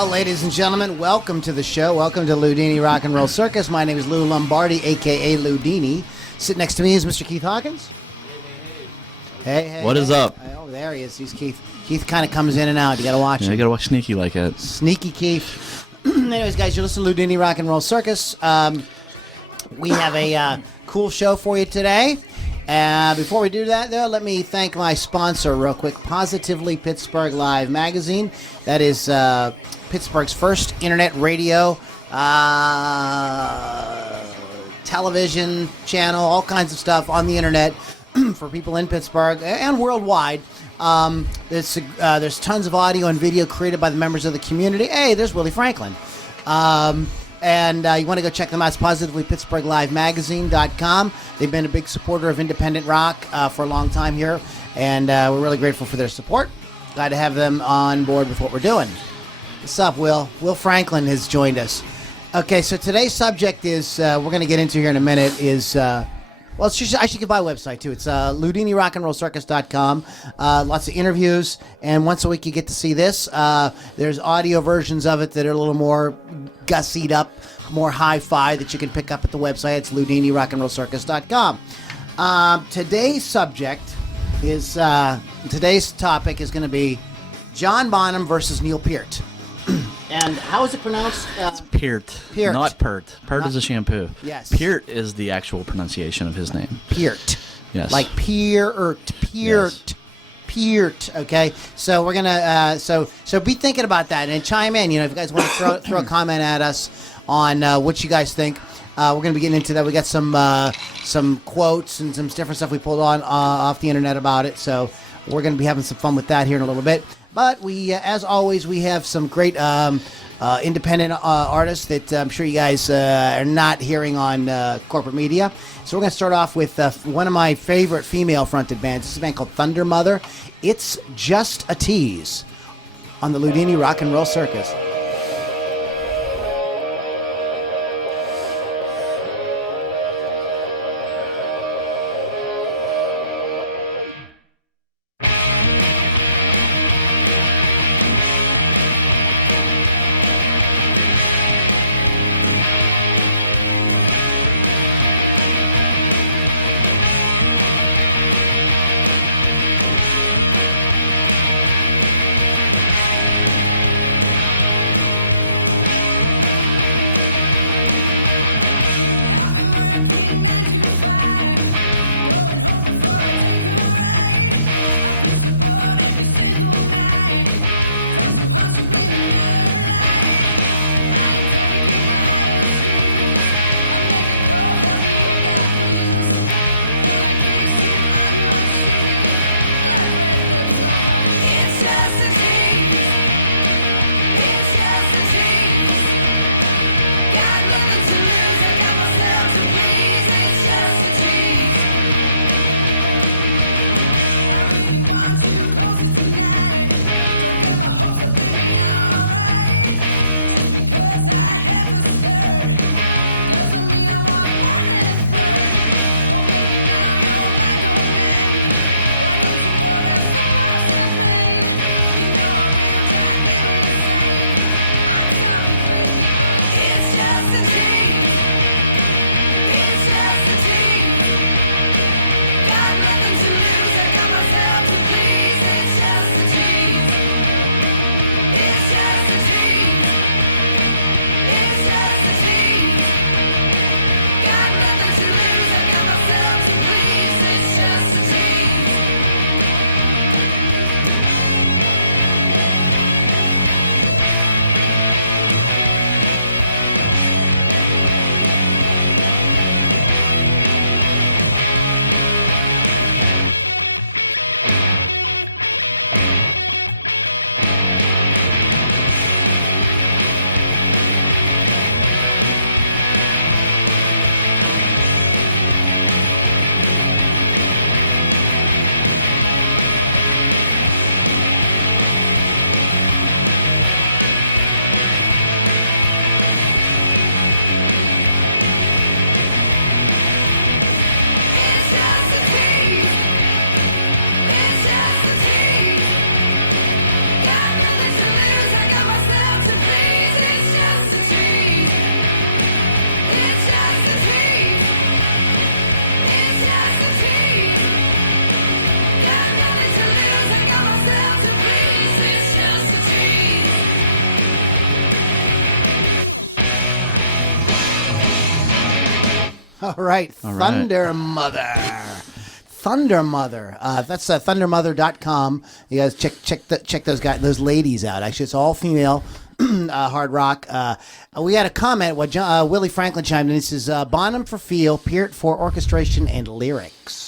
Well, ladies and gentlemen, welcome to the show. Welcome to Loudini Rock and Roll Circus. My name is Lou Lombardi, a.k.a. Loudini. Sitting next to me is Mr. Keith Hawkins. Hey. What is up? Oh, there he is. He's Keith. Keith kind of comes in and out. You got to watch him. You got to watch Sneaky like that. Sneaky Keith. Anyways, guys, you're listening to Loudini Rock and Roll Circus. We have a cool show for you today. Before we do that, though, let me thank my sponsor real quick, Positively Pittsburgh Live Magazine. That is Pittsburgh's first internet radio, television channel, all kinds of stuff on the internet for people in Pittsburgh and worldwide. There's tons of audio and video created by the members of the community. Hey, there's Willie Franklin. And you want to go check them out. It's PositivelyPittsburghLiveMagazine.com. They've been a big supporter of independent rock for a long time here, and we're really grateful for their support. Glad to have them on board with what we're doing. What's up, Will? Will Franklin has joined us. Okay, so today's subject is, we're going to get into here in a minute, is... I should give my website, too. It's LoudiniRockandRollCircus.com. Lots of interviews, and once a week you get to see this. There's audio versions of it that are a little more gussied up, more hi-fi that you can pick up at the website. It's LoudiniRockandRollCircus.com. Today's topic is going to be John Bonham versus Neil Peart. And how is it pronounced? It's Peart. Peart. Not Pert. Pert is a shampoo. Yes. Peart is the actual pronunciation of his name. Peart. Yes. Like Peart. Yes. Peart. Okay. So we're gonna so be thinking about that and chime in. You know, if you guys want to throw a comment at us on what you guys think. We're gonna be getting into that. We got some quotes and some different stuff we pulled on off the internet about it. So we're gonna be having some fun with that here in a little bit. But we, as always, we have some great independent artists that I'm sure you guys are not hearing on corporate media. So we're going to start off with one of my favorite female-fronted bands. This is a band called Thundermother. It's Just a Tease on the Loudini Rock and Roll Circus. All right. Thundermother. Thundermother. That's thundermother.com. You guys check those ladies out. Actually, it's all female hard rock. We had a comment. Willie Franklin chimed in. This is Bonham for feel, Peart for orchestration and lyrics.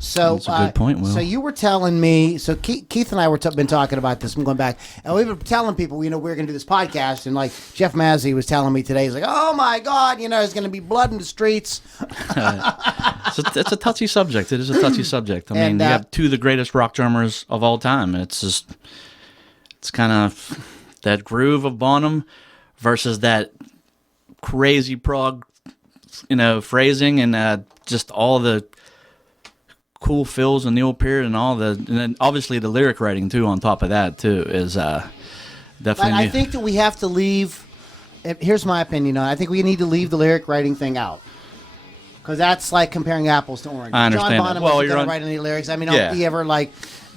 So that's a good point, Will. So you were telling me. So Keith and I been talking about this. I'm going back, and we were telling people, we were going to do this podcast, and like Jeff Mazzy was telling me today, he's like, "Oh my God, there's going to be blood in the streets." It's a touchy subject. It is a touchy subject. I mean, you have two of the greatest rock drummers of all time, and it's kind of that groove of Bonham versus that crazy prog, phrasing and just all the cool fills and Neil Peart and and then obviously the lyric writing too on top of that too is definitely. I think that we have to leave. Here's my opinion on it. I think we need to leave the lyric writing thing out. Because that's like comparing apples to oranges. I understand John Bonham that. wasn't going to write any lyrics. I mean, yeah. he ever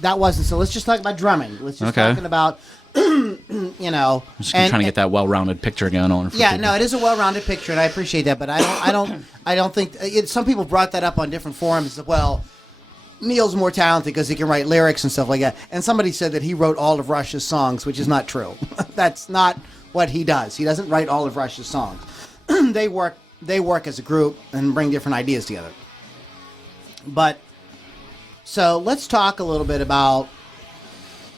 that wasn't. So let's just talk about drumming. Let's just talking about, I'm just trying to get that well-rounded picture going on. For people. No, it is a well-rounded picture, and I appreciate that. But I don't think some people brought that up on different forums. Well, Neil's more talented because he can write lyrics and stuff like that. And somebody said that he wrote all of Rush's songs, which is not true. That's not what he does. He doesn't write all of Rush's songs. They work as a group and bring different ideas together. But so let's talk a little bit about.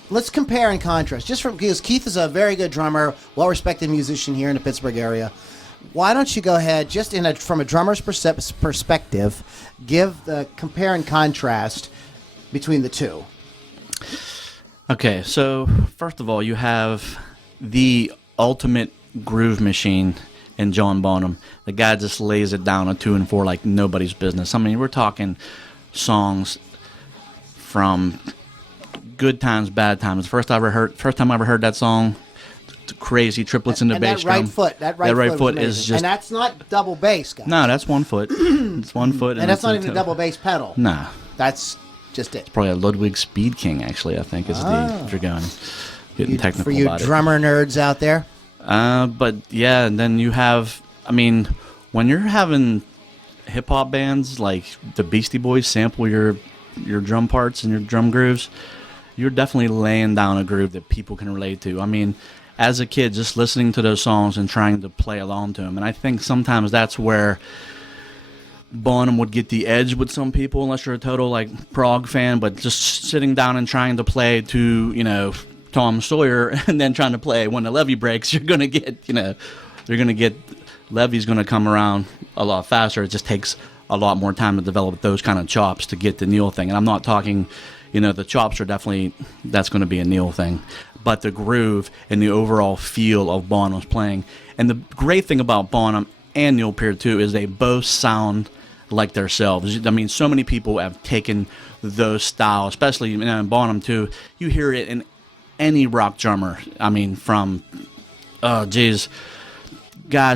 Let's compare and contrast. Because Keith is a very good drummer, well-respected musician here in the Pittsburgh area. Why don't you go ahead, just from a drummer's perspective, give the compare and contrast between the two? Okay, so first of all, you have the ultimate groove machine in John Bonham. The guy just lays it down a 2 and 4 like nobody's business. I mean, we're talking songs from Good Times, Bad Times. First time I ever heard that song. Crazy triplets in the bass drum. That right foot is just, and that's not double bass, guys. No, that's 1 foot. It's 1 foot, and that's not even a double bass pedal. Nah, that's just it. It's probably a Ludwig Speed King, actually. I think is if you're getting technical for you about drummer nerds out there. But yeah, and then you have. I mean, when you're having hip hop bands like the Beastie Boys sample your drum parts and your drum grooves, you're definitely laying down a groove that people can relate to. I mean, as a kid, just listening to those songs and trying to play along to them. And I think sometimes that's where Bonham would get the edge with some people, unless you're a total prog fan, but just sitting down and trying to play to, Tom Sawyer and then trying to play When the Levee Breaks, you're going to get, Levee's going to come around a lot faster. It just takes a lot more time to develop those kind of chops to get the Neil thing. And I'm not talking, the chops are definitely, that's going to be a Neil thing. But the groove and the overall feel of Bonham's playing. And the great thing about Bonham and Neil Peart, too, is they both sound like themselves. I mean, so many people have taken those styles, especially in Bonham, too. You hear it in any rock drummer. I mean, from, guys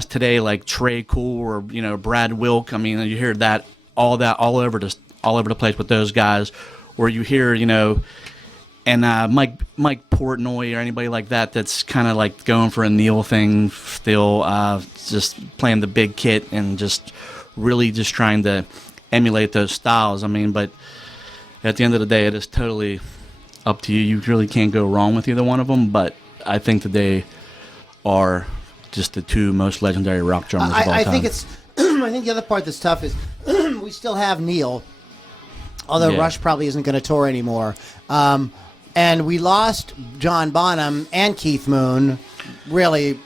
today like Trey Cool or, Brad Wilk. I mean, you hear that all over the place with those guys. Or you hear, and Mike Portnoy or anybody like that that's kind of going for a Neil thing still, just playing the big kit and just really just trying to emulate those styles. I mean, but at the end of the day, it is totally up to you. You really can't go wrong with either one of them, but I think that they are just the two most legendary rock drummers of all time. I think the other part that's tough is we still have Neil. Although Rush probably isn't going to tour anymore. And we lost John Bonham and Keith Moon really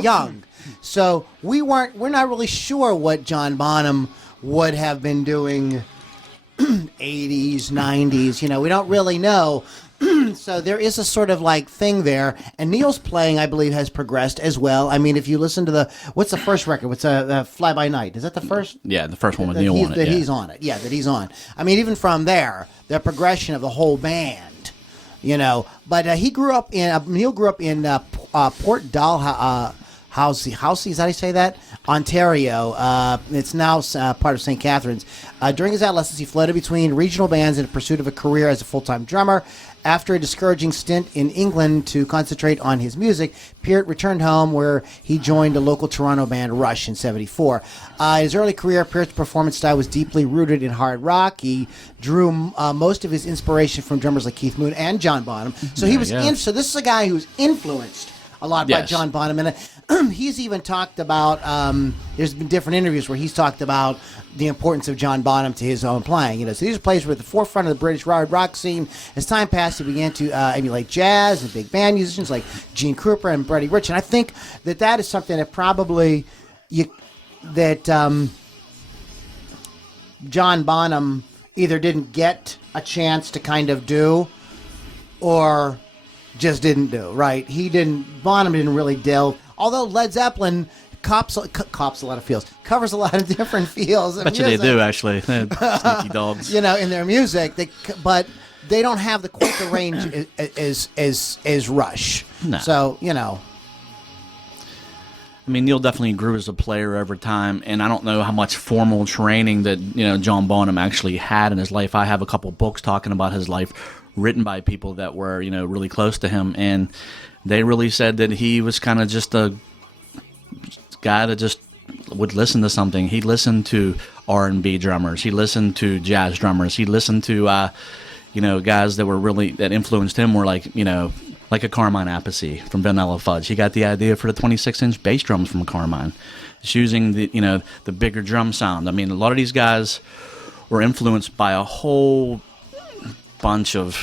young. So we're not really sure what John Bonham would have been doing 80s, 90s. We don't really know. So there is a sort of thing there. And Neil's playing, I believe, has progressed as well. I mean, if you listen to what's the first record? What's Fly By Night? Is that the first? Yeah, the first one with Neil on it. He's on it. Yeah, that he's on. I mean, even from there, the progression of the whole band, But Neil grew up in Port Dalhousie, Housey, is that how you say that? Ontario. It's now part of St. Catharines. During his adolescence, he floated between regional bands in pursuit of a career as a full-time drummer. After a discouraging stint in England to concentrate on his music, Peart returned home where he joined a local Toronto band, Rush, in '74. In his early career, Peart's performance style was deeply rooted in hard rock. He drew most of his inspiration from drummers like Keith Moon and John Bonham. So he was so this is a guy who's influenced a lot by John Bonham, and he's even talked about. There's been different interviews where he's talked about the importance of John Bonham to his own playing. So these players were at the forefront of the British hard rock scene. As time passed, he began to emulate jazz and big band musicians like Gene Krupa and Freddie Rich. And I think that is something that probably John Bonham either didn't get a chance to kind of do, or just didn't do, right? Bonham didn't really delve. Although Led Zeppelin cops a lot of fields, covers a lot of different fields. I bet you they do, actually. Sneaky dogs. In their music, but they don't have quite the range as Rush. No. So, I mean, Neil definitely grew as a player over time, and I don't know how much formal training that, John Bonham actually had in his life. I have a couple books talking about his life written by people that were, really close to him, and they really said that he was kind of just a guy that just would listen to something. He listened to R&B drummers. He listened to jazz drummers. He listened to, guys that were really, that influenced him were like a Carmine Appice from Vanilla Fudge. He got the idea for the 26-inch bass drums from Carmine. Just using the bigger drum sound. I mean, a lot of these guys were influenced by a whole bunch of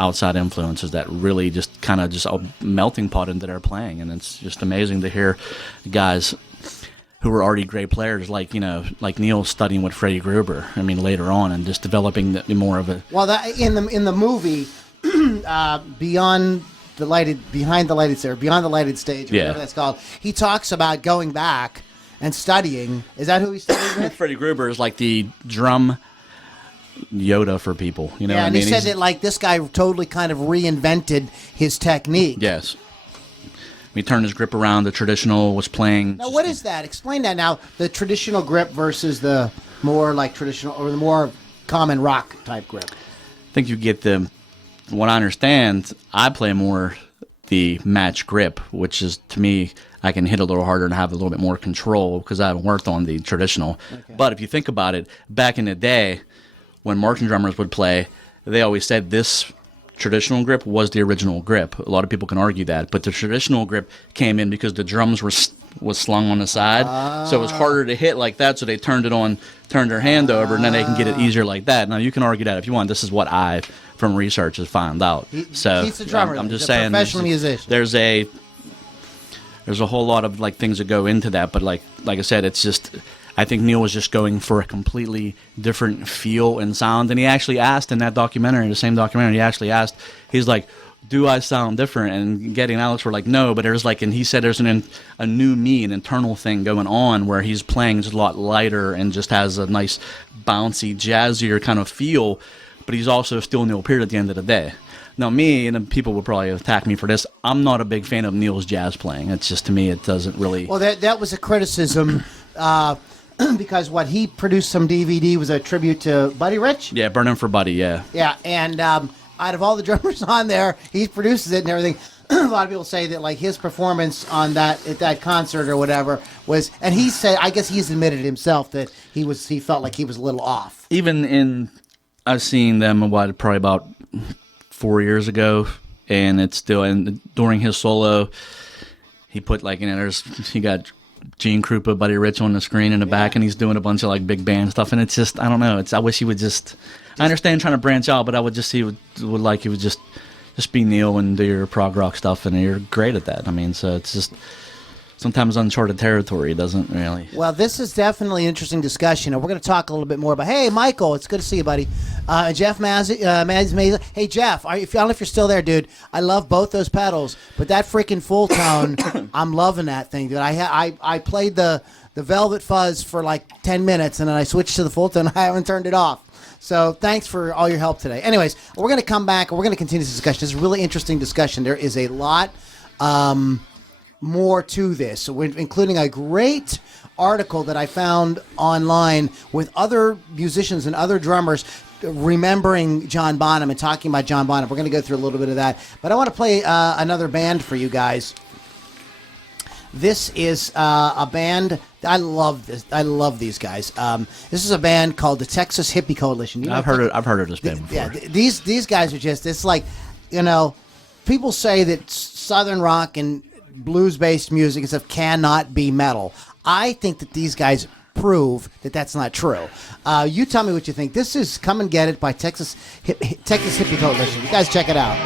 outside influences that really just kind of just a melting pot into their playing, and it's just amazing to hear guys who were already great players like Neil studying with Freddie Gruber. I mean, later on, and just developing more of a in the movie Behind the Lighted Stage, or whatever that's called. He talks about going back and studying. Is that who he studied with? Freddie Gruber is like the drum Yoda for people, and I mean? He said that this guy totally kind of reinvented his technique. Yes, he turned his grip around. The traditional was playing. Now, what is that? Explain that now. The traditional grip versus the more traditional or the more common rock type grip. I think you get what I understand. I play more the match grip, which is, to me, I can hit a little harder and have a little bit more control because I haven't worked on the traditional. Okay. But if you think about it, back in the day, when marching drummers would play, they always said this traditional grip was the original grip. A lot of people can argue that, but the traditional grip came in because the drums was slung on the side, so it was harder to hit like that. So they turned their hand over, and then they can get it easier like that. Now you can argue that if you want. This is what I, from research, has found out. He's a drummer. I'm just saying, professional musician. There's a whole lot of things that go into that, but like I said, it's just. I think Neil was just going for a completely different feel and sound. And he actually asked in that documentary, the same documentary, he's like, do I sound different? And Getty and Alex were like, no, but there's and he said there's a new me, an internal thing going on where he's playing just a lot lighter and just has a nice bouncy, jazzier kind of feel, but he's also still Neil Peart at the end of the day. Now, me, and people will probably attack me for this, I'm not a big fan of Neil's jazz playing. It's just, to me, it doesn't really... Well, that was a criticism... because what he produced some DVD was a tribute to Buddy Rich. Yeah, Burning for Buddy, yeah. Yeah, and out of all the drummers on there, he produces it and everything. A lot of people say that his performance on at that concert or whatever was, and he said, I guess he's admitted himself that he felt like he was a little off. Even I've seen them probably about 4 years ago, and it's still, and during his solo, he put he got Gene Krupa, Buddy Rich on the screen in the back, and he's doing a bunch of big band stuff, and it's just, I don't know, I wish he would just I understand trying to branch out, but I would just see would just be Neil and do your prog rock stuff, and you're great at that. I mean, so it's just sometimes uncharted territory. It doesn't really. Well, this is definitely an interesting discussion. We're going to talk a little bit more about. Hey, Michael, it's good to see you, buddy. Jeff Mazzi. Hey, Jeff, I don't know if you're still there, dude. I love both those pedals, but that freaking full tone, I'm loving that thing, dude. I played the Velvet Fuzz for 10 minutes, and then I switched to the full tone. I haven't turned it off. So thanks for all your help today. Anyways, we're going to come back and we're going to continue this discussion. It's a really interesting discussion. There is a lot. more to this, including a great article that I found online with other musicians and other drummers remembering John Bonham and talking about John Bonham. We're going to go through a little bit of that, but I want to play another band for you guys. This is a band. I love this. I love these guys. This is a band called the Texas Hippie Coalition. I've heard of this band before. Yeah, these guys are just. It's like, people say that Southern rock and blues-based music and stuff cannot be metal. I think that these guys prove that that's not true. You tell me what you think. This is "Come and Get It" by Texas Hippie Coalition. You guys check it out.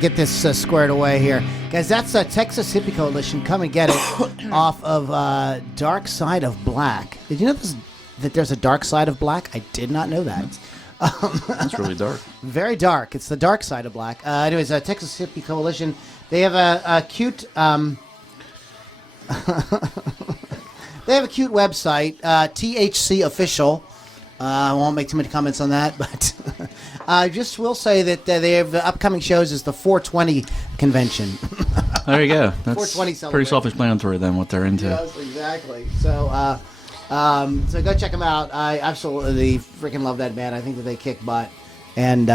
Get this squared away here. Guys, that's Texas Hippie Coalition. Come and get it off of Dark Side of Black. Did you know that there's a Dark Side of Black? I did not know that. That's really dark. Very dark. It's the Dark Side of Black. Anyways, Texas Hippie Coalition. They have a cute... they have a cute website, THC Official. I won't make too many comments on that, but I just will say that they have upcoming shows is the 420 convention. There you go. That's 420 pretty self-explanatory then what they're into. Yes, exactly. So, so go check them out. I absolutely freaking love that band. I think that they kick butt, and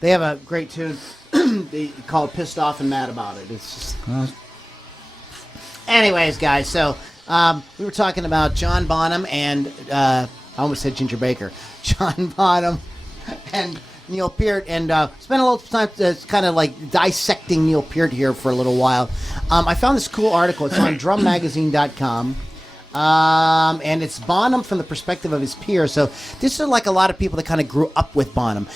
they have a great tune called "Pissed Off and Mad About It." It's just Anyways, guys, so we were talking about John Bonham and I almost said Ginger Baker. John Bonham and Neil Peart, and spent a little time kind of like dissecting Neil Peart here for a little while. I found this cool article. It's on drummagazine.com. And it's Bonham from the perspective of his peers. So this is like a lot of people that kind of grew up with Bonham.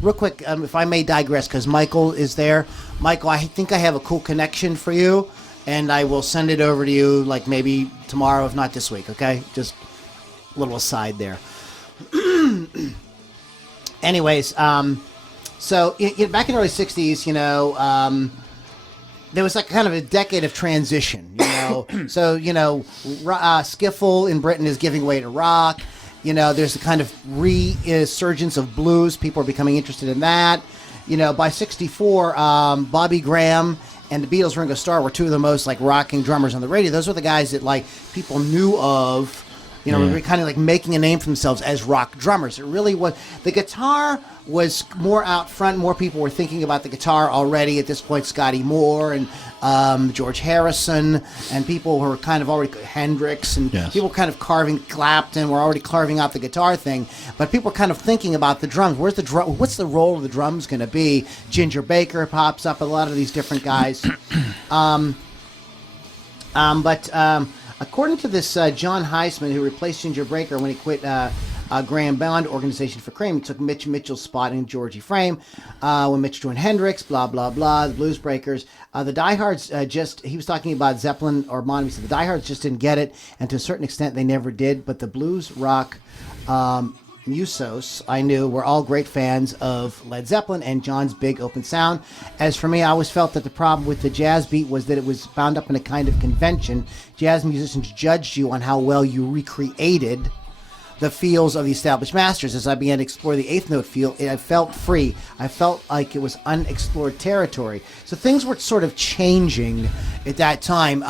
Real quick, if I may digress, because Michael is there. Michael, I think I have a cool connection for you, and I will send it over to you like maybe tomorrow, if not this week, okay? Just a little aside there. Anyways, so back in the early 60s, there was like kind of a decade of transition, So, skiffle in Britain is giving way to rock. There's a kind of resurgence of blues. People are becoming interested in that. By 64, Bobby Graham and the Beatles' Ringo Starr were two of the most like rocking drummers on the radio. Those were the guys that like people knew of. Were kind of like making a name for themselves as rock drummers. It really was. The guitar was more out front. More people were thinking about the guitar already at this point. Scotty Moore and George Harrison and people who were kind of already Hendrix and people kind of Clapton were already carving out the guitar thing. But people were kind of thinking about the drums. Where's the drum? What's the role of the drums going to be? Ginger Baker pops up. A lot of these different guys. According to this John Heisman, who replaced Ginger Baker when he quit Graham Bond Organization for Cream, he took Mitch Mitchell's spot in Georgie Frame when Mitch joined Hendrix, blah, blah, blah, the Blues Breakers. The diehards he was talking about Zeppelin or Bonham. He said the diehards just didn't get it, and to a certain extent they never did, but the blues rock musos I knew were all great fans of Led Zeppelin and John's big open sound. As for me, I always felt that the problem with the jazz beat was that it was bound up in a kind of convention. Jazz musicians judged you on how well you recreated the feels of the established masters. As I began to explore the eighth note feel, I felt free. I felt like it was unexplored territory. So things were sort of changing at that time.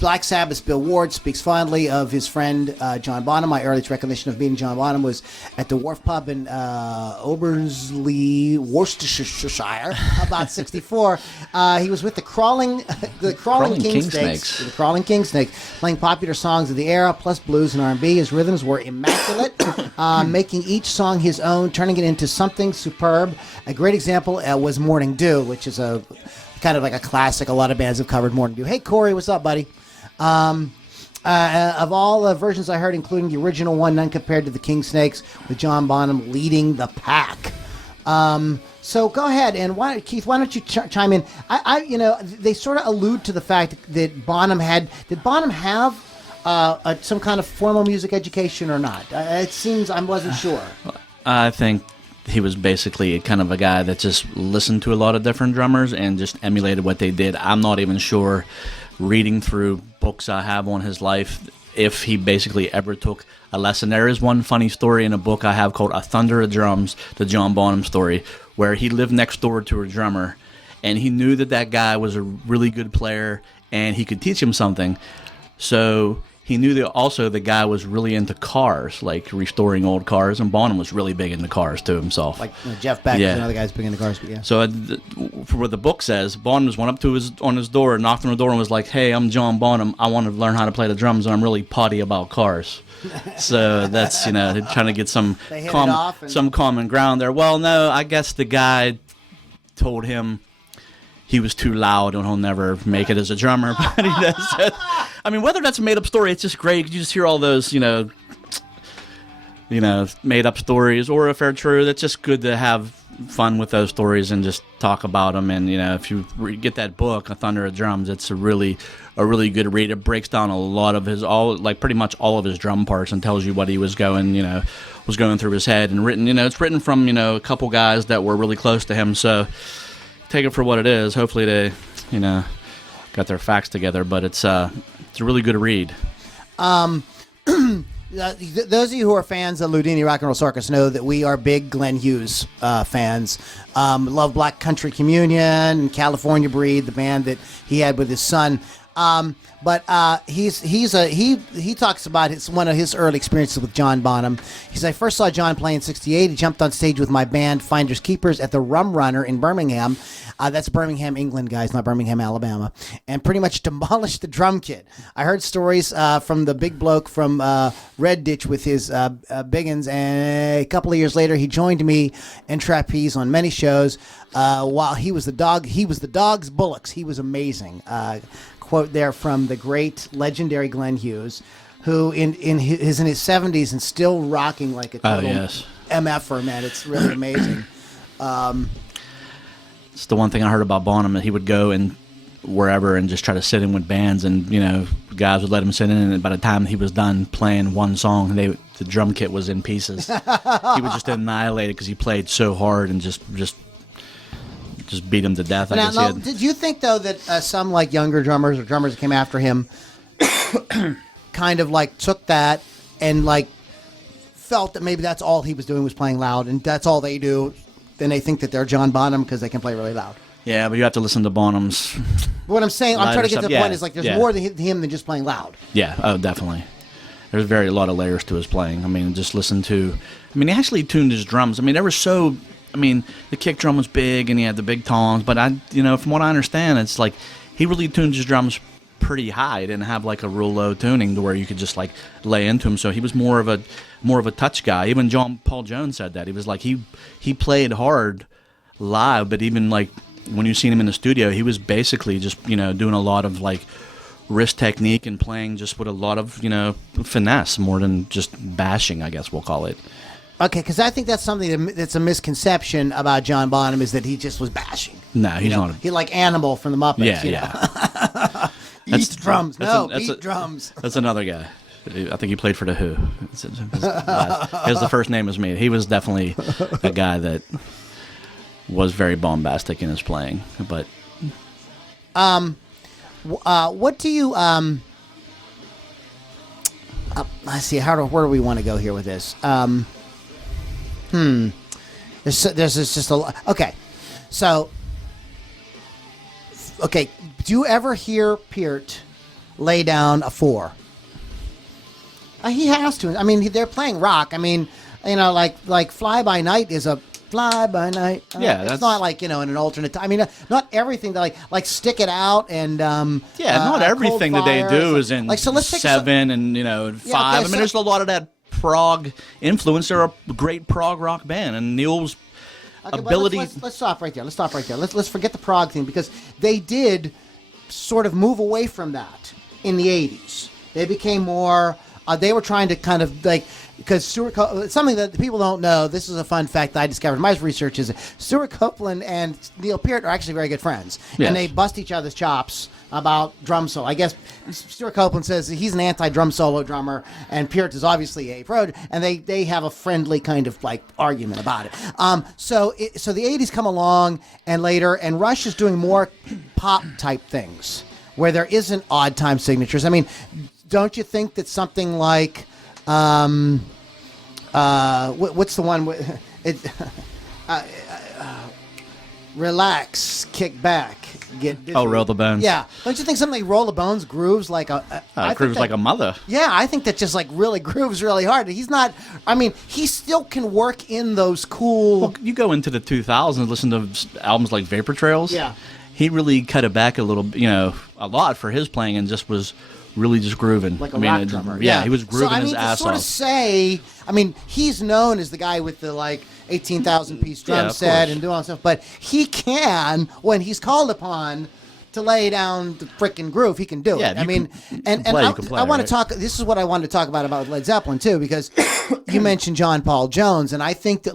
Black Sabbath's Bill Ward speaks fondly of his friend John Bonham. My earliest recollection of meeting John Bonham was at the Wharf Pub in Obersley, Worcestershire, about 64. He was with the Crawling King Snakes, the Crawling King Snakes, playing popular songs of the era, plus blues and R&B. His rhythms were immaculate, making each song his own, turning it into something superb. A great example was Morning Dew, which is a kind of like a classic. A lot of bands have covered Morning Dew. Hey, Corey, what's up, buddy? Of all the versions I heard, including the original one, none compared to the King Snakes, with John Bonham leading the pack. So go ahead, and Keith, why don't you chime in? They sort of allude to the fact that Bonham have some kind of formal music education or not? It seems I wasn't sure. I think he was basically kind of a guy that just listened to a lot of different drummers and just emulated what they did. I'm not even sure, reading through books I have on his life, if he basically ever took a lesson. There is one funny story in a book I have called A Thunder of Drums, the John Bonham story, where he lived next door to a drummer, and he knew that guy was a really good player and he could teach him something. So he knew that also the guy was really into cars, like restoring old cars, and Bonham was really big into cars too himself. Like Jeff Beck is another guy's big into cars, but yeah. So for what the book says, Bonham just went up to his door, knocked on the door, and was like, "Hey, I'm John Bonham. I want to learn how to play the drums, and I'm really potty about cars." So that's trying to get some common ground there. Well, no, I guess the guy told him he was too loud and he'll never make it as a drummer. But he does. I mean, whether that's a made-up story, it's just great. You just hear all those, made-up stories, or if they're true, it's just good to have fun with those stories and just talk about them. And if you get that book, A Thunder of Drums, it's a really good read. It breaks down a lot of pretty much all of his drum parts and tells you what he was going through his head, and written. It's written from a couple guys that were really close to him. So take it for what it is. Hopefully they, got their facts together, but it's a really good read. Those of you who are fans of Loudini Rock and Roll Circus know that we are big Glenn Hughes fans. Love Black Country Communion and California Breed, the band that he had with his son. But he talks about one of his early experiences with John Bonham. He said, I first saw John play in '68. He jumped on stage with my band Finders Keepers at the Rum Runner in Birmingham. That's Birmingham, England, guys, not Birmingham, Alabama. And pretty much demolished the drum kit. I heard stories from the big bloke from Red Ditch with his biggins, and a couple of years later he joined me in trapeze on many shows. While he was the dog's bullocks. He was amazing. Quote there from the great legendary Glenn Hughes, who is in his 70s and still rocking like a total MFer, man. It's really amazing. It's the one thing I heard about Bonham, that he would go and wherever and just try to sit in with bands, and guys would let him sit in, and by the time he was done playing one song, the drum kit was in pieces. He would just annihilate it because he played so hard and just beat him to death. Now, did you think, though, that some like younger drummers or drummers that came after him kind of like took that and like felt that maybe that's all he was doing was playing loud, and that's all they do? Then they think that they're John Bonham because they can play really loud. Yeah, but you have to listen to Bonham's. What I'm saying, I'm trying to get to the point is like there's more to him than just playing loud. Yeah, oh, definitely. There's a lot of layers to his playing. I mean, just listen to. I mean, he actually tuned his drums. I mean, they were so. I mean, the kick drum was big and he had the big toms, but from what I understand, it's like he really tuned his drums pretty high. He didn't have like a real low tuning to where you could just like lay into him. So he was more of a touch guy. Even John Paul Jones said that. He was like he played hard live, but even like when you seen him in the studio, he was basically just doing a lot of like wrist technique and playing just with a lot of finesse more than just bashing, I guess we'll call it. Okay, because I think that's something that's a misconception about John Bonham, is that he just was bashing. No, he's not. He like Animal from the Muppets. Yeah. Eat drums. Beat drums. That's another guy. I think he played for the Who. His the first name was me. He was definitely a guy that was very bombastic in his playing. But what do you let's see. Where do we want to go here with this? There's just a lot. Okay. So, do you ever hear Peart lay down a 4? He has to. I mean, they're playing rock. I mean, like Fly By Night is a Fly By Night. It's not like, in an alternate. I mean, not everything that like Stick It Out and not everything that they do is in like, so let's 7 and 5. I mean, there's a lot of that prog influence. They're a great prog rock band, and Neil's ability. Let's stop right there. Let's forget the prog thing, because they did sort of move away from that in the 80s. They became more. They were trying to kind of like. Because something that people don't know, this is a fun fact that I discovered in my research, is that Stuart Copeland and Neil Peart are actually very good friends. Yes. And they bust each other's chops about drum solo. I guess Stuart Copeland says he's an anti-drum solo drummer, and Peart is obviously a pro, and they have a friendly kind of like argument about it. So the 80s come along and later, and Rush is doing more pop-type things where there isn't odd time signatures. I mean, don't you think that something like... what's the one with it? Relax, kick back, get dizzy. Roll the bones. Yeah, don't you think something like Roll the Bones grooves like grooves like a mother? Yeah, I think that just like really grooves really hard. He's not. I mean, he still can work in those cool. Well, you go into the 2000s, listen to albums like Vapor Trails. Yeah, he really cut it back a little, a lot for his playing, and just was. Really just grooving. Like a rock drummer. Yeah, he was grooving his ass off. I mean, he's known as the guy with the, 18,000-piece drum set and doing all that stuff, but he can, when he's called upon to lay down the frickin' groove, he can do it. I mean, I want to talk, this is what I wanted to talk about Led Zeppelin, too, because you mentioned John Paul Jones, and I think that,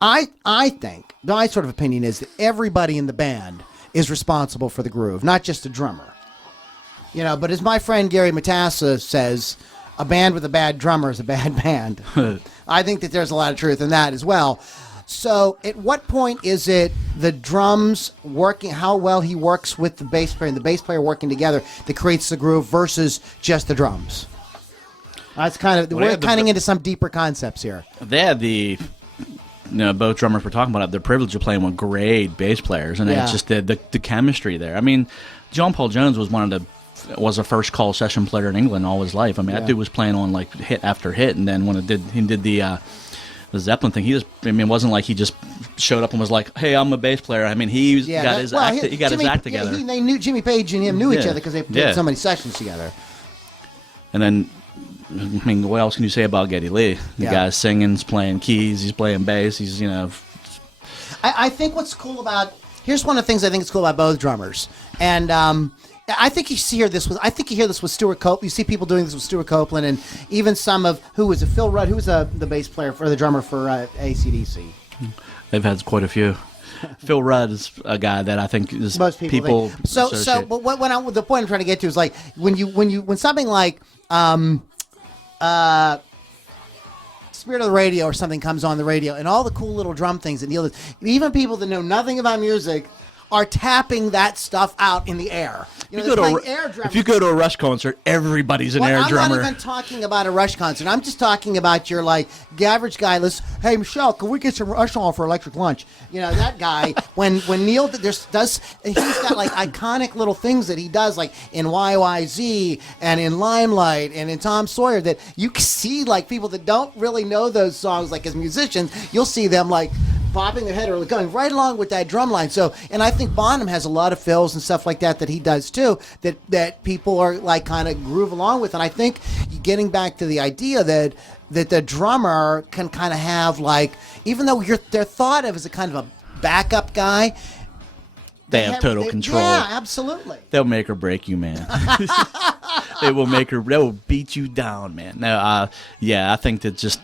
I think, my sort of opinion is that everybody in the band is responsible for the groove, not just the drummer. But as my friend Gary Matassa says, a band with a bad drummer is a bad band. I think that there's a lot of truth in that as well. So at what point is it the drums working, how well he works with the bass player and the bass player working together that creates the groove versus just the drums? That's kind of, we're kind of into some deeper concepts here. They had both drummers were talking about it, the privilege of playing with great bass players, and it's just the chemistry there. I mean, John Paul Jones was a first call session player in England all his life. I mean, that dude was playing on like hit after hit, and then when he did the Zeppelin thing, it wasn't like he just showed up and was like, "Hey, I'm a bass player." I mean, he got his act together. They knew Jimmy Page and him knew each other because they did so many sessions together. And then, I mean, what else can you say about Geddy Lee? The guy's singing, he's playing keys, he's playing bass, he's I think what's cool about here's one of the things I think is cool about both drummers, and I think you hear this with Stuart Copeland. You see people doing this with Stuart Copeland, and even some of who was Phil Rudd, who was the bass player for the drummer for AC/DC. They've had quite a few. Phil Rudd is a guy that I think is most people think. But the point I'm trying to get to is like when something like Spirit of the Radio or something comes on the radio, and all the cool little drum things that Neil does, even people that know nothing about music are tapping that stuff out in the air. If you go to a Rush concert, everybody's an air drummer. I'm not even talking about a Rush concert. I'm just talking about your the average guy. Hey, Michelle, can we get some Rush on for Electric Lunch? That guy. when Neil he's got like iconic little things that he does, like in YYZ and in Limelight and in Tom Sawyer, that you can see like people that don't really know those songs, like as musicians, you'll see them like bobbing their head or going right along with that drum line. So, and I think Bonham has a lot of fills and stuff like that he does too, that people are like kind of groove along with. And I think getting back to the idea that the drummer can kind of have like, even though they're thought of as a kind of a backup guy, they have total control. Yeah, absolutely. They'll make or break you, man. They will beat you down, man. No, I think that just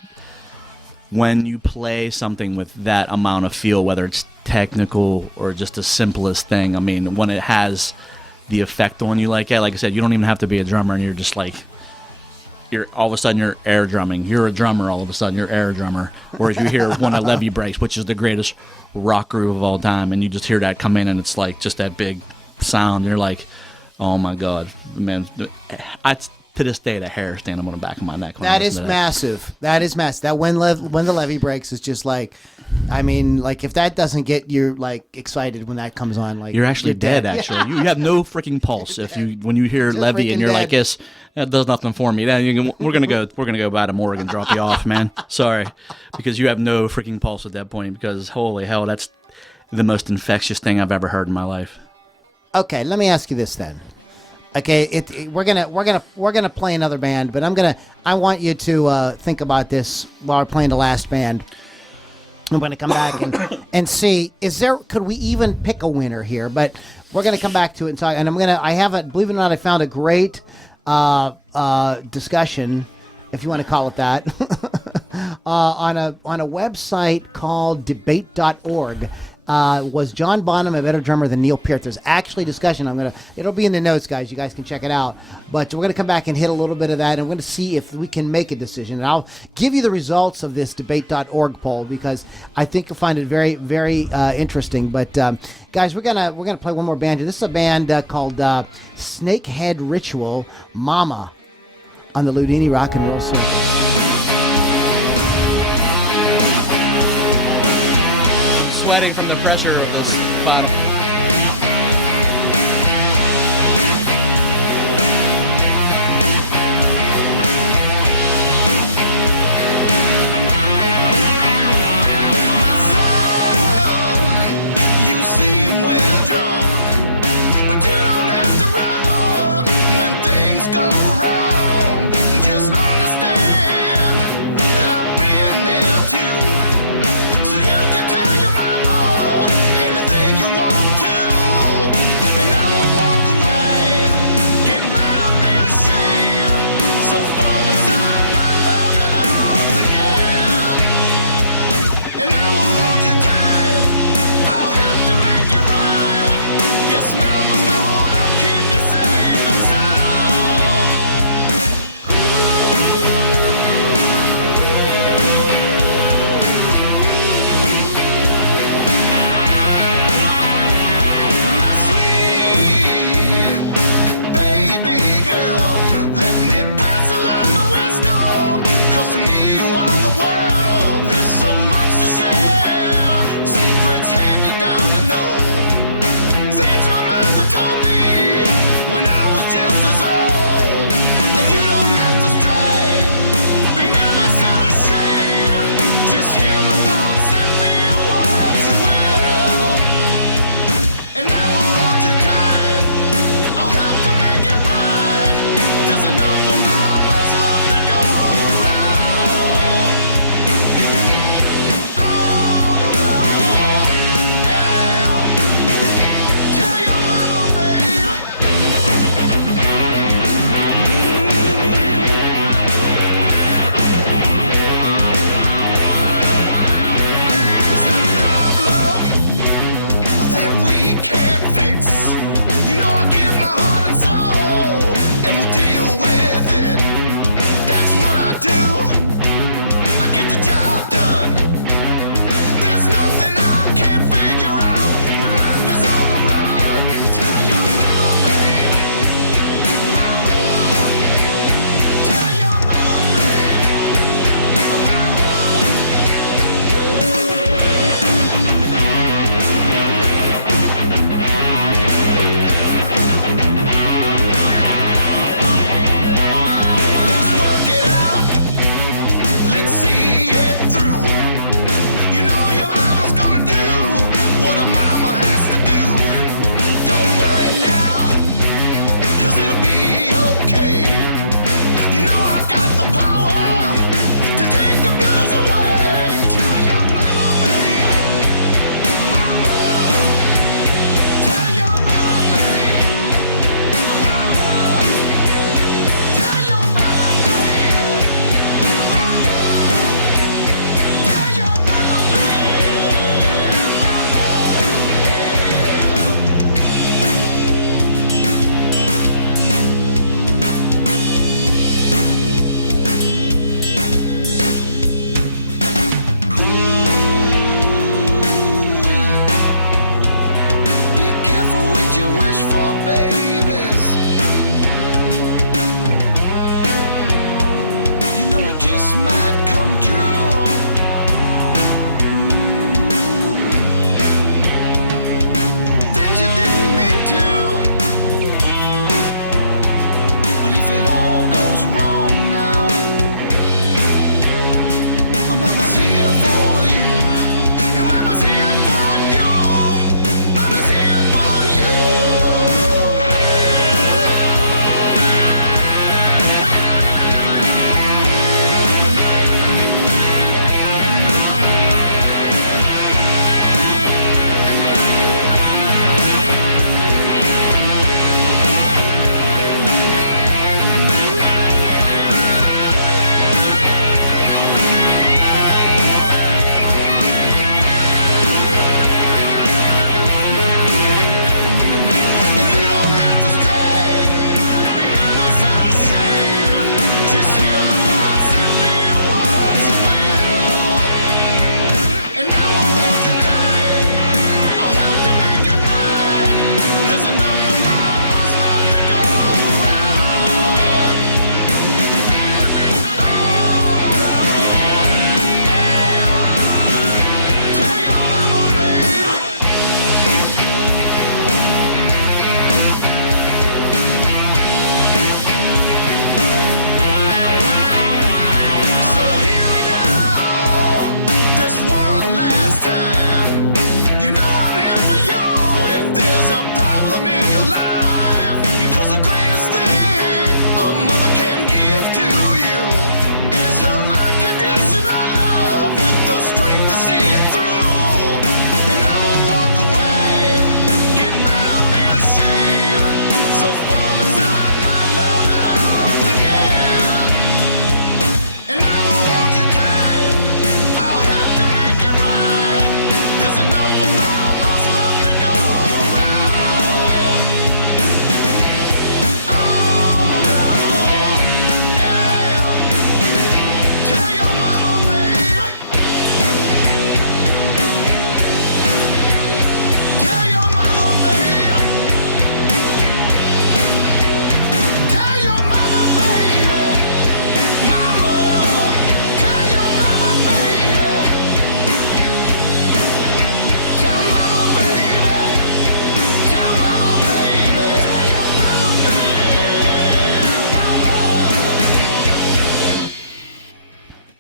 when you play something with that amount of feel, whether it's technical or just the simplest thing, I mean, when it has the effect on you like that, like I said, you don't even have to be a drummer, and you're just like, you're all of a sudden you're air drumming. You're a drummer, all of a sudden you're air drummer. Whereas you hear one of Levy Breaks, which is the greatest rock groove of all time, and you just hear that come in, and it's like just that big sound. You're like, oh my God, man! To this day, the hair standing on the back of my neck. That is massive. That is massive. That when the Levy Breaks is just like, I mean, like if that doesn't get you like excited when that comes on, like you're actually dead. Actually, you have no freaking pulse when you hear just Levy and you're dead. Like, yes, that does nothing for me. Then we're gonna go by the morgue and drop you off, man. Sorry, because you have no freaking pulse at that point. Because holy hell, that's the most infectious thing I've ever heard in my life. Okay, let me ask you this then. Okay, we're gonna play another band, but I want you to think about this while we're playing the last band. I'm gonna come back and see could we even pick a winner here? But we're gonna come back to it and talk. And believe it or not, I found a great discussion, if you want to call it that, on a website called debate.org. Was John Bonham a better drummer than Neil Peart? There's actually discussion. It'll be in the notes, guys. You guys can check it out. But we're going to come back and hit a little bit of that, and we're going to see if we can make a decision. And I'll give you the results of this debate.org poll because I think you'll find it very, very interesting. But guys, we're gonna play one more band. This is a band called Snakehead Ritual, Mama, on the Loudini Rock and Roll Circus. Sweating from the pressure of this bottle.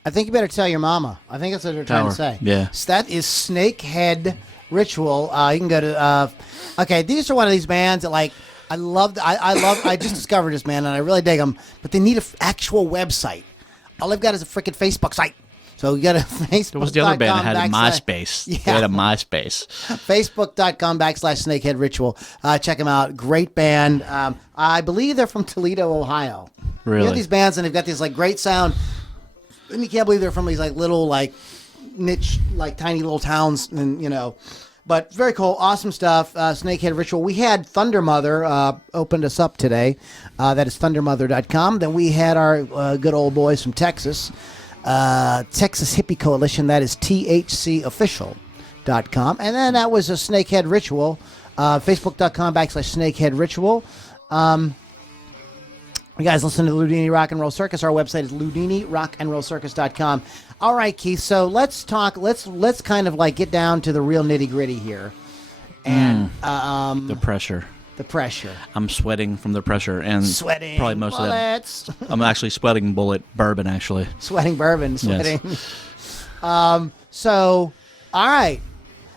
I think you better tell your mama. I think that's what they're trying to say. Yeah. So that is Snakehead Ritual. You can go to. Okay, these are one of these bands that like I love. I just discovered this, man, and I really dig them. But they need an actual website. All they've got is a freaking Facebook site. So you got a Facebook. There was the other band that had a MySpace. Yeah. They had a MySpace. Facebook.com/Snakehead Ritual. Check them out. Great band. I believe they're from Toledo, Ohio. Really? You have these bands, and they've got these like great sound. And you can't believe they're from these like little like niche, like tiny little towns, and but very cool, awesome stuff. Snakehead Ritual. We had Thundermother opened us up today. That is thundermother.com. Then we had our good old boys from Texas, Texas Hippie Coalition. That is thcofficial.com. And then that was a Snakehead Ritual. Facebook.com/Snakehead Ritual. You guys listen to the Loudini Rock and Roll Circus. Our website is loudinirockandrollcircus.com. All right, Keith. So let's talk. Let's kind of like get down to the real nitty gritty here, and The pressure. the pressure. I'm sweating from the pressure, and Sweating probably most bullets. of that. I'm actually sweating bullet bourbon, actually. Sweating bourbon. Sweating. So, all right.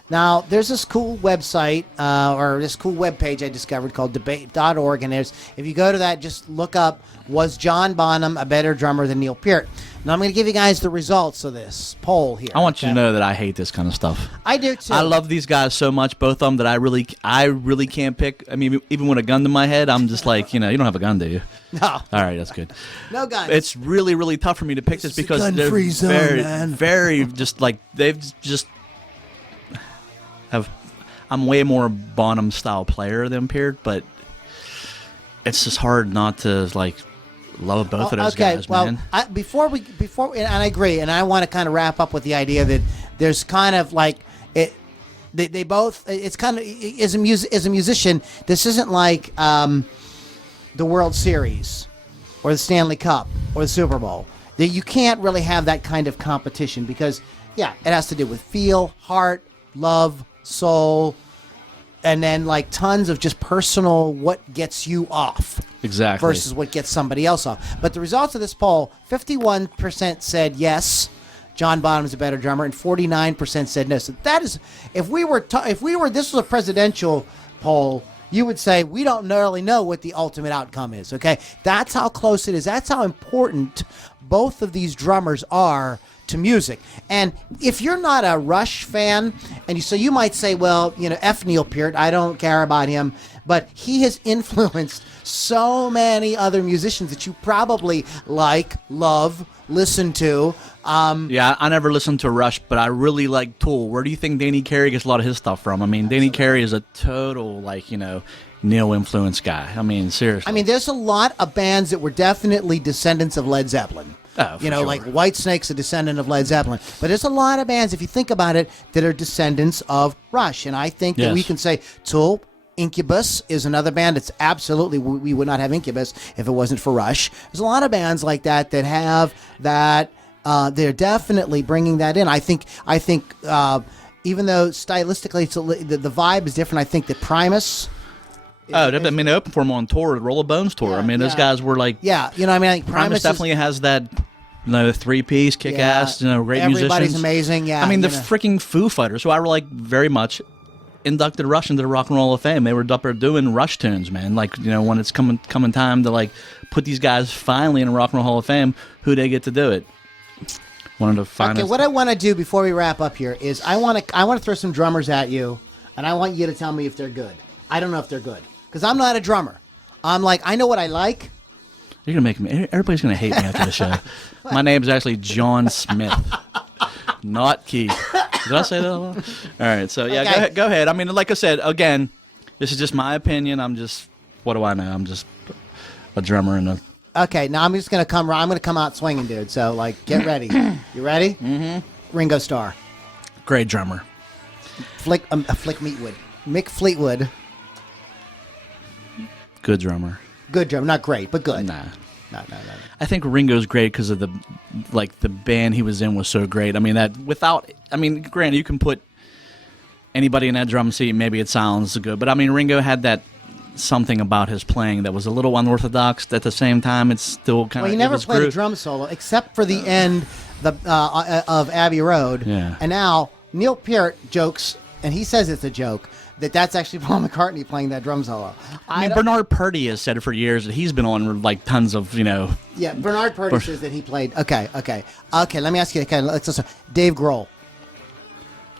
Now, there's this cool website, or this cool webpage I discovered called debate.org, and if you go to that, just look up, was John Bonham a better drummer than Neil Peart? Now, I'm going to give you guys the results of this poll here. I want you to know that I hate this kind of stuff. I do, too. I love these guys so much, both of them, that I really can't pick. I mean, even with a gun to my head, I'm just like, you don't have a gun, do you? No. All right, that's good. No guns. It's really, really tough for me to pick this because they're gun-free zone, very, man. very just like they've just have. I'm way more Bonham style player than Peart, but it's just hard not to like love both of those guys, man. Before and I agree, and I want to kind of wrap up with the idea that there's kind of like it. They both. It's kind of as a musician. This isn't like the World Series or the Stanley Cup or the Super Bowl. That you can't really have that kind of competition because it has to do with feel, heart, love, soul, and then like tons of just personal what gets you off. Exactly. Versus what gets somebody else off. But the results of this poll, 51% said yes, John Bonham is a better drummer, and 49% said no. So that is, if we were this was a presidential poll, you would say we don't really know what the ultimate outcome is. Okay, that's how close it is. That's how important both of these drummers are to music. And if you're not a Rush fan, and so you might say, well, F Neil Peart, I don't care about him, but he has influenced so many other musicians that you probably like, love, listen to. Yeah, I never listened to Rush, but I really like Tool. Where do you think Danny Carey gets a lot of his stuff from? I mean, Danny Carey is a total Neil influence guy. I mean, seriously. I mean, there's a lot of bands that were definitely descendants of Led Zeppelin. Oh, for sure. Like Whitesnake's a descendant of Led Zeppelin. But there's a lot of bands, if you think about it, that are descendants of Rush. And I think that we can say Tool, Incubus is another band that's absolutely, we would not have Incubus if it wasn't for Rush. There's a lot of bands like that that have that, they're definitely bringing that in. I think even though stylistically the vibe is different, I think that Primus... they opened for him on tour, the Roll of Bones tour. Those guys were like... Yeah, I think Primus definitely has that... the three-piece, kick-ass, great musicians. Everybody's amazing, yeah. I mean, the freaking Foo Fighters, who I like very much, inducted Rush into the Rock and Roll of Fame. They were up there doing Rush tunes, man. Like, when it's coming time to, like, put these guys finally in the Rock and Roll Hall of Fame, who they get to do it? One of the finest... Okay, what I want to do before we wrap up here is I want to throw some drummers at you, and I want you to tell me if they're good. I don't know if they're good, because I'm not a drummer. I'm like, I know what I like. You're going to make me... Everybody's going to hate me after the show. My name is actually John Smith, not Keith. Did I say that a lot? All right, so yeah, Okay. go ahead. I mean, like I said, again, this is just my opinion. I'm just... What do I know? I'm just a drummer and a... Okay, now I'm just going to come out swinging, dude. So, like, get ready. You ready? Mm-hmm. Ringo Starr. Great drummer. Mick Fleetwood. Good drummer. Good drummer. Not great, but good. Nah. No. I think Ringo's great because of the band he was in was so great. I mean, granted, you can put anybody in that drum seat, maybe it sounds good, but I mean, Ringo had that something about his playing that was a little unorthodox. At the same time, it's still kind of. Well, he never played a drum solo except for the end of Abbey Road. Yeah. And now Neil Peart jokes, and he says it's a joke, that's actually Paul McCartney playing that drum solo. I mean, Bernard Purdy has said it for years that he's been on like tons of, Yeah, Bernard Purdy says that he played. Okay. Let me ask you. Okay, let's listen. Dave Grohl.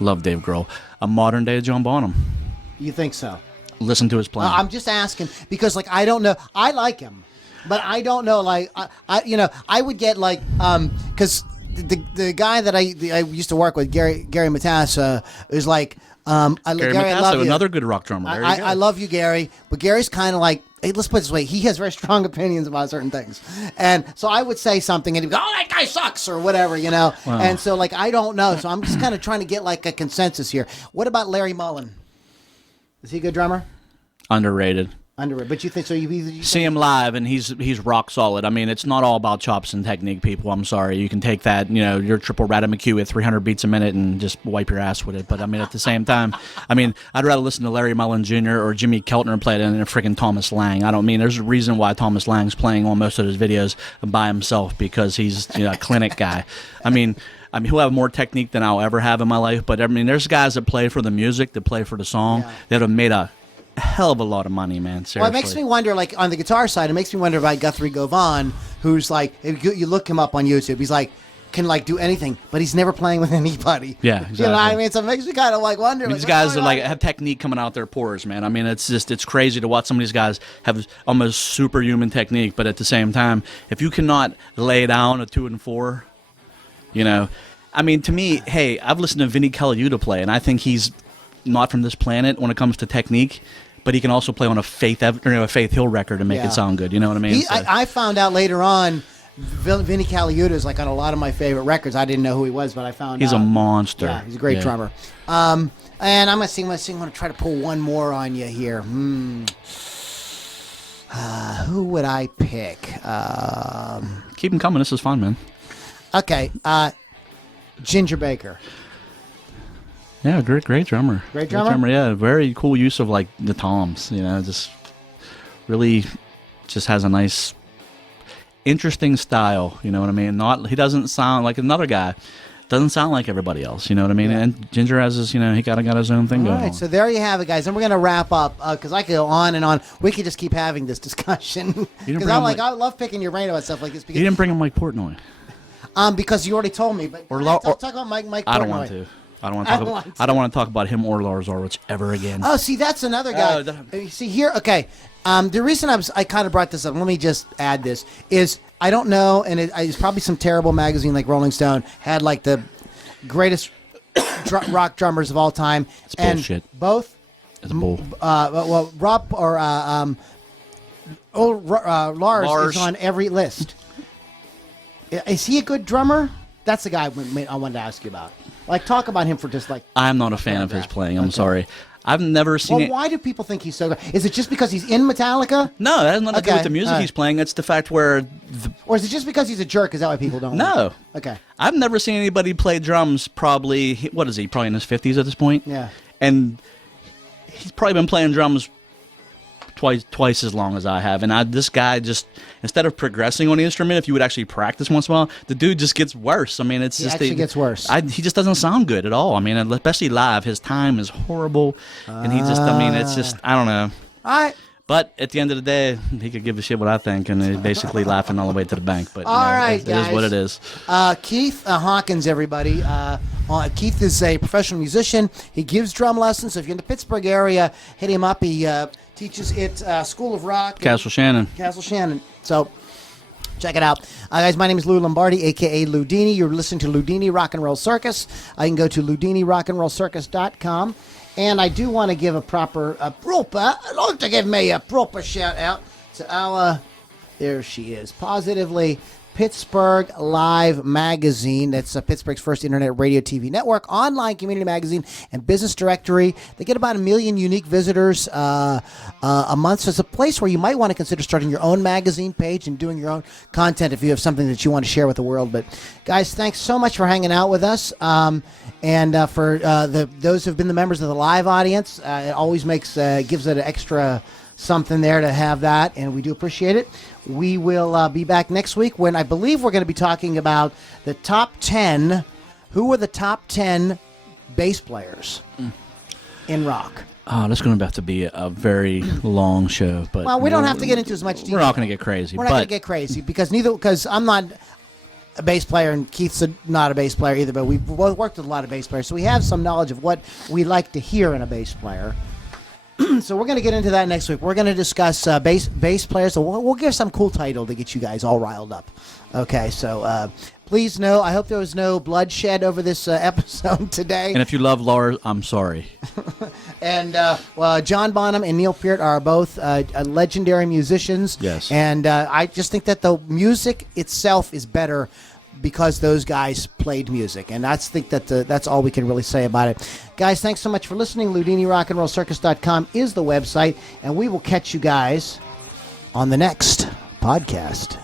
Love Dave Grohl. A modern day John Bonham. You think so? Listen to his playing. I'm just asking because, like, I don't know. I like him, but I don't know. Like, I would get like, because the guy that I used to work with, Gary Matassa, is like. Gary I love you. Another good rock drummer. I love you, Gary. But Gary's kind of like, hey, let's put it this way. He has very strong opinions about certain things. And so I would say something and he'd go, oh, that guy sucks or whatever, Wow. And so, like, I don't know. So I'm just kind of trying to get, like, a consensus here. What about Larry Mullen? Is he a good drummer? Underrated. But you think so? You see him live, and he's rock solid. I mean, it's not all about chops and technique, people. I'm sorry. You can take that, your triple Radha McHugh at 300 beats a minute and just wipe your ass with it. But I mean, at the same time, I'd rather listen to Larry Mullen Jr. or Jimmy Keltner play than a freaking Thomas Lang. There's a reason why Thomas Lang's playing on most of his videos by himself because he's a clinic guy. I mean, he'll have more technique than I'll ever have in my life. But there's guys that play for the music, that play for the song, that have made a hell of a lot of money, man. Seriously. Well, it makes me wonder, like, on the guitar side, it makes me wonder about Guthrie Govan, who's like, if you look him up on YouTube, he's like, can like do anything, but he's never playing with anybody. Yeah, exactly. You know what I mean? So it makes me kind of like wonder. These guys are like have technique coming out their pores, man. It's crazy to watch some of these guys have almost superhuman technique, but at the same time, if you cannot lay down a 2 and 4, to me, hey, I've listened to Vinnie Colaiuta play, and I think he's not from this planet when it comes to technique. But he can also play on a Faith Hill record and make it sound good. You know what I mean? I found out later on, Vinnie Colaiuta is like on a lot of my favorite records. I didn't know who he was, but I found out. He's a monster. Yeah, he's a great drummer. And I'm going to try to pull one more on you here. Who would I pick? Keep them coming. This is fun, man. Okay. Ginger Baker. Yeah, great drummer. Great drummer? Yeah, very cool use of like the toms. Just really just has a nice, interesting style. You know what I mean? He doesn't sound like another guy. Doesn't sound like everybody else. You know what I mean? Yeah. And Ginger has his, he got his own thing going on. All right, so there you have it, guys. And we're gonna wrap up because I could go on and on. We could just keep having this discussion because I love picking your brain about stuff like this. Because you didn't bring him Mike Portnoy. Because you already told me. But talk about Mike Portnoy. I don't want to. I don't want to talk about him or Lars Ulrich ever again. Oh, see, that's another guy. See here, okay. The reason I kind of brought this up, let me just add this, is I don't know, and it's probably some terrible magazine like Rolling Stone had like the greatest rock drummers of all time. It's bullshit. Both. It's bull. Well, Rob or Lars is on every list. Is he a good drummer? That's the guy I wanted to ask you about. Like, talk about him for just like... I'm not a fan of his playing. I'm sorry. I've never seen it. Why do people think he's so good? Is it just because he's in Metallica? No, that has nothing to do with the music he's playing. It's the fact where... Or is it just because he's a jerk? Is that why people don't No. like him? Okay. I've never seen anybody play drums probably... What is he? Probably in his 50s at this point? Yeah. And he's probably been playing drums twice as long as I have. And this guy just, instead of progressing on the instrument, if you would actually practice once in a while, the dude just gets worse. He gets worse. He just doesn't sound good at all. Especially live, his time is horrible. And he just, it's just, I don't know. All right. But at the end of the day, he could give a shit what I think, and he's basically laughing all the way to the bank. But all right, guys. It is what it is. Keith Hawkins, everybody. Keith is a professional musician. He gives drum lessons. So if you're in the Pittsburgh area, hit him up. He teaches at School of Rock. Castle Shannon. So check it out. Guys, my name is Lou Lombardi, a.k.a. Loudini. You're listening to Loudini Rock and Roll Circus. You can go to LoudiniRockandRollCircus.com. And I do want to give a proper shout out to our, there she is, Positively Pittsburgh Live Magazine. That's Pittsburgh's first internet radio TV network, online community magazine, and business directory. They get about 1 million unique visitors a month. So it's a place where you might want to consider starting your own magazine page and doing your own content if you have something that you want to share with the world. But guys, thanks so much for hanging out with us. And for those who've been the members of the live audience, it always gives it an extra something there to have that, and we do appreciate it. We will be back next week when I believe we're going to be talking about the top 10. Who are the top 10 bass players in rock? Oh, that's going to have to be a very long show. But Well, we don't have to get into as much detail. We're not going to get crazy. We're not going to get crazy because I'm not a bass player and Keith's not a bass player either, but we've both worked with a lot of bass players, so we have some knowledge of what we like to hear in a bass player. So we're going to get into that next week. We're going to discuss bass players. So we'll give some cool title to get you guys all riled up. Okay, so please know, I hope there was no bloodshed over this episode today. And if you love Lars, I'm sorry. And John Bonham and Neil Peart are both legendary musicians. Yes. And I just think that the music itself is better because those guys played music. And I think that that's all we can really say about it. Guys, thanks so much for listening. LoudiniRockandRollCircus.com is the website. And we will catch you guys on the next podcast.